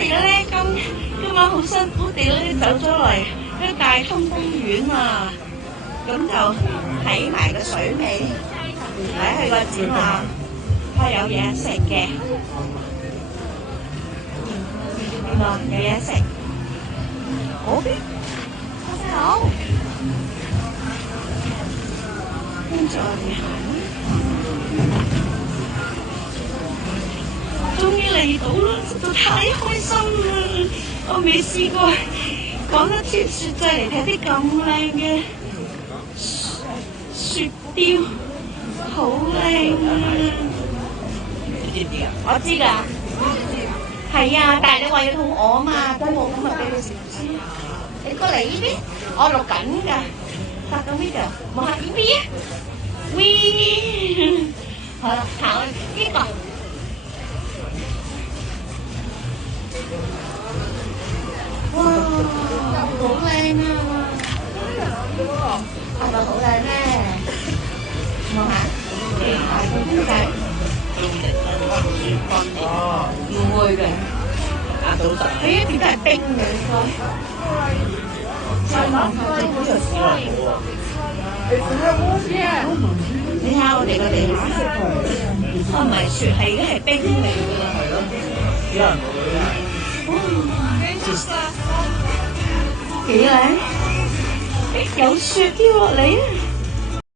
哋咧今晚好辛苦地咧走咗嚟呢大通公園啊，咁就睇埋個水尾，睇佢個展覽，係有嘢食嘅，邊個有嘢食？嗰邊好，跟住我哋行，終於嚟到啦，實在太開心啦！我未試過講得穿雪際嚟睇啲咁靚嘅雪雕，好靚啊！你知唔知啊？我知㗎，係啊，但係你話要肚餓啊嘛，都冇咁咪俾你食先。你過嚟呢邊，我錄緊㗎，拍緊 video，望下呢邊啊！喂，好啦，行呢個。哇，好靚啊！係咪好靚咧？望下，大個點解？唔會嘅，壓到實。哎呀，點解係冰嘅應該？再望下最好就試啦。你睇下我哋個地下，唔係雪，係已經係冰嚟㗎啦。係咯，有人會啊。幾靚？有雪飄落嚟啊！